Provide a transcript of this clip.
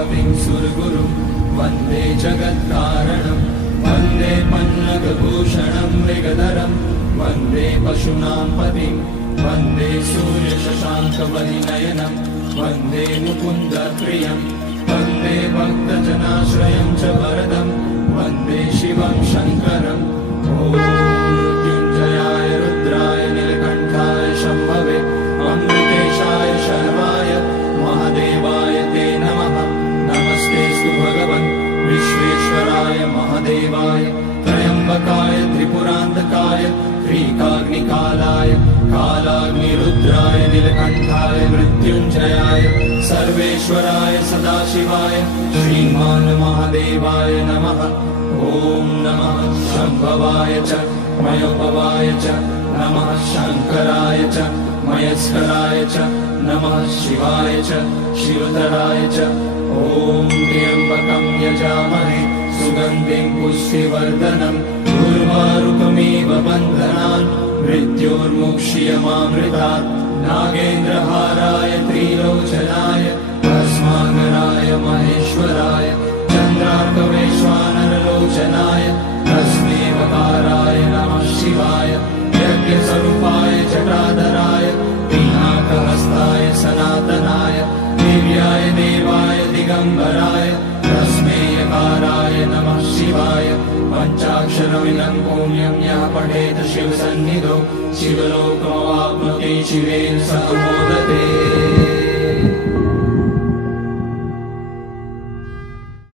उमापतिं सुरगुरुं वन्दे जगत्कारणं वन्दे पन्नगभूषणं मृगधरं वन्दे पशूनां पतिं वन्दे सूर्यशशाङ्कवलिनयनं वन्दे मुकुन्दप्रियं वन्दे भक्तजनाश्रयं च वरदं वन्दे शिवं शङ्करम् ॐ मृत्युञ्जयाय रुद्राय नीलकण्ठाय शम्भवे अमृतेशाय शर्वाय महादेवाय ते नमः। नमस्तेऽस्तु भगवन् विश्वेश्वराय महादेवाय त्र्यम्बकाय त्रिपुरान्तकाय त्रिकाग्निकालाय कालाग्निरुद्राय नीलकण्ठाय मृत्युञ्जयाय सर्वेश्वराय सदाशिवाय श्रीमान् महादेवाय नमः। ॐ नमः शम्भवाय च मयोपवाय च नमः शङ्कराय च मयस्कराय च नमः शिवाय च शिवतराय च ॐ त्र्यम्बकं यजामहे सुगन्धिं पुष्टिवर्धनम् उर्वारुकमिव बन्धनान् मृत्योर्मुक्ष्यमामृतात् नागेन्द्रहाराय त्रिलोचनाय भस्माकराय महेश्वराय चन्द्रार्कवैश्वानरलोचनाय तस्मैवकाराय नमः शिवाय यज्ञस्वरूपाय जटाधराय पिनाकहस्ताय सनातनाय दिव्याय देवाय दिगम्बराय तस्मैयकाराय नमः शिवाय पञ्चाक्षरमिदं पुण्यं यः पठेत शिवसन्निधौ शिवलोकमवाप्नोति शिवेन सह मोदते।